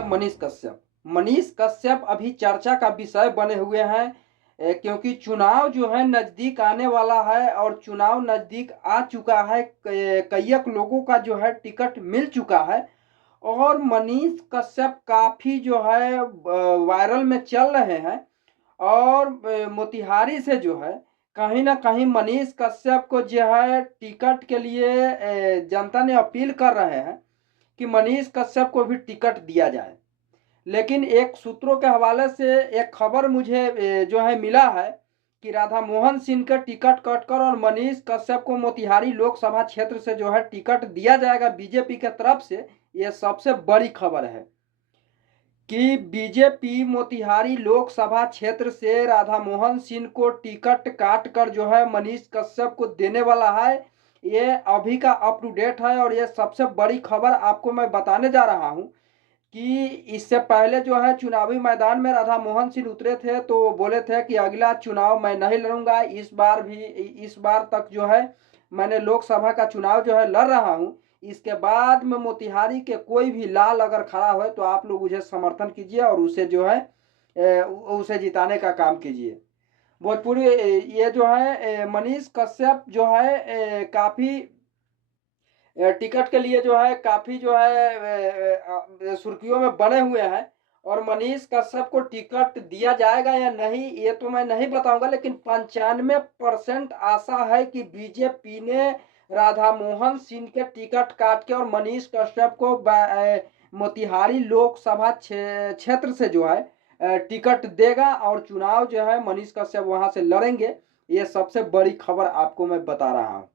कश्यप, मनीष कश्यप अभी चर्चा का विषय बने हुए हैं क्योंकि चुनाव जो है नज़दीक आने वाला है और चुनाव नज़दीक आ चुका है। कईयक लोगों का जो है टिकट मिल चुका है और मनीष कश्यप काफ़ी जो है वायरल में चल रहे हैं और मोतिहारी से जो है कहीं न कहीं मनीष कश्यप को जो है टिकट के लिए जनता ने अपील कर रहे हैं कि मनीष कश्यप को भी टिकट दिया जाए। लेकिन एक सूत्रों के हवाले से एक खबर मुझे जो है मिला है कि राधा मोहन सिंह का टिकट कटकर और मनीष कश्यप को मोतिहारी लोकसभा क्षेत्र से जो है टिकट दिया जाएगा बीजेपी के तरफ से। ये सबसे बड़ी खबर है कि बीजेपी मोतिहारी लोकसभा क्षेत्र से राधा मोहन सिंह को टिकट काट कर जो है मनीष कश्यप को देने वाला है। ये अभी का अप टू डेट है और ये सबसे बड़ी खबर आपको मैं बताने जा रहा हूँ कि इससे पहले जो है चुनावी मैदान में राधा मोहन सिंह उतरे थे तो वो बोले थे कि अगला चुनाव मैं नहीं लड़ूंगा, इस बार तक जो है मैंने लोकसभा का चुनाव जो है लड़ रहा हूँ। इसके बाद में मोतिहारी के कोई भी लाल अगर खड़ा हो तो आप लोग उसे समर्थन कीजिए और उसे जो है उसे जिताने का काम कीजिए। भोजपुरी ये जो है मनीष कश्यप जो है काफ़ी टिकट के लिए जो है काफ़ी जो है सुर्खियों में बने हुए हैं और मनीष कश्यप को टिकट दिया जाएगा या नहीं ये तो मैं नहीं बताऊंगा, लेकिन 95% आशा है कि बीजेपी ने राधा मोहन सिंह के टिकट काट के और मनीष कश्यप को मोतिहारी लोकसभा क्षेत्र से जो है टिकट देगा और चुनाव जो है मनीष कश्यप वहां से लड़ेंगे। ये सबसे बड़ी खबर आपको मैं बता रहा हूँ।